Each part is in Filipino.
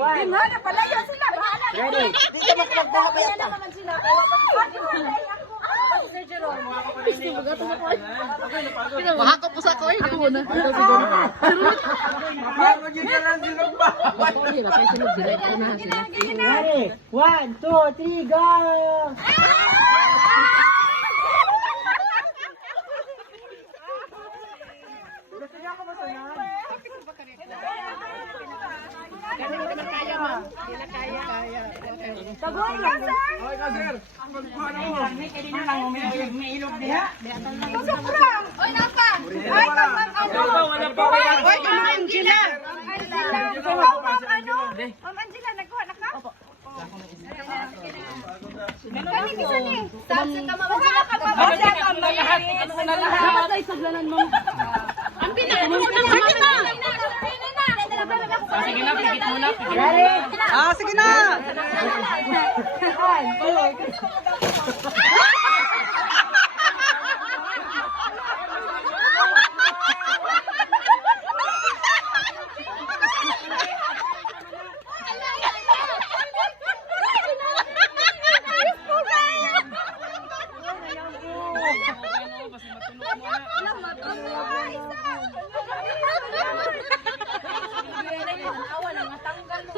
Tingnan na pala yun sila. Bahala na. Ready? Di ka makapagbuha ba yata? naman sila. Kaya pa Sir Jerome. Mahako po sa koy. Ako na. Ready? 1, 2, 3, go! Tagoy ka, sir. Okay ka, sir. May ilog diha. Sobra. Oy, napa. Ay, kamang ano. Oy, kamang Angela. Ikaw, ma'am, ano? Ma'am Angela, nagkuha na ka? Kani kisa ni. Sabi ka, ma'am Angela, ka, ma'am Angela, ka, lahat. Dapat ay saglanan mo. Ang Sige na, pigit muna. Ah, sige na.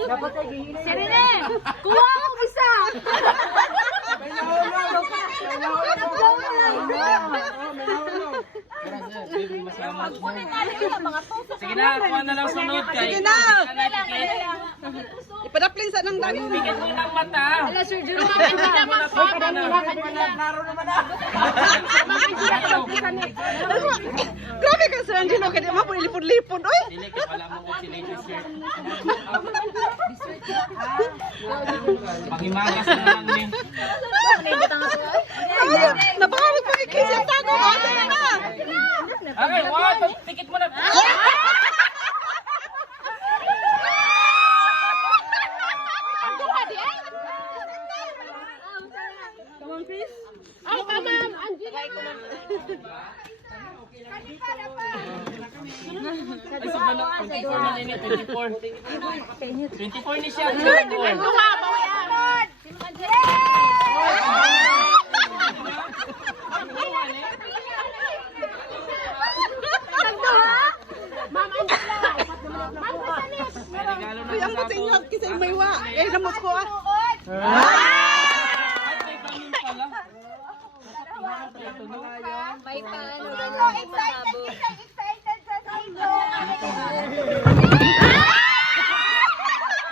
Dapat ay gihilin. Serene, kuha ako bisa. Sige na, kuha na lang sunod kay. Sige na. Ipadapling sa nang dami. Pigit mo ng mata. Ala, Sir Jerome. Grabe ka sa Angelo kaya di mo po ilipod-lipod oy. Dili kay pala mo ko si lady shirt. Pangimagas na lang din. Napakawag pa ikis yung tago ko. Sige na. Okay, what? Pigit mo na. Come on, Chris. Ay, ma'am, Angela. Ay, sa bala, 24 na nini, 24. 24 ni siya. Uy, ang buting nyo kasi may wa. Eh, namot ko ah. May pan.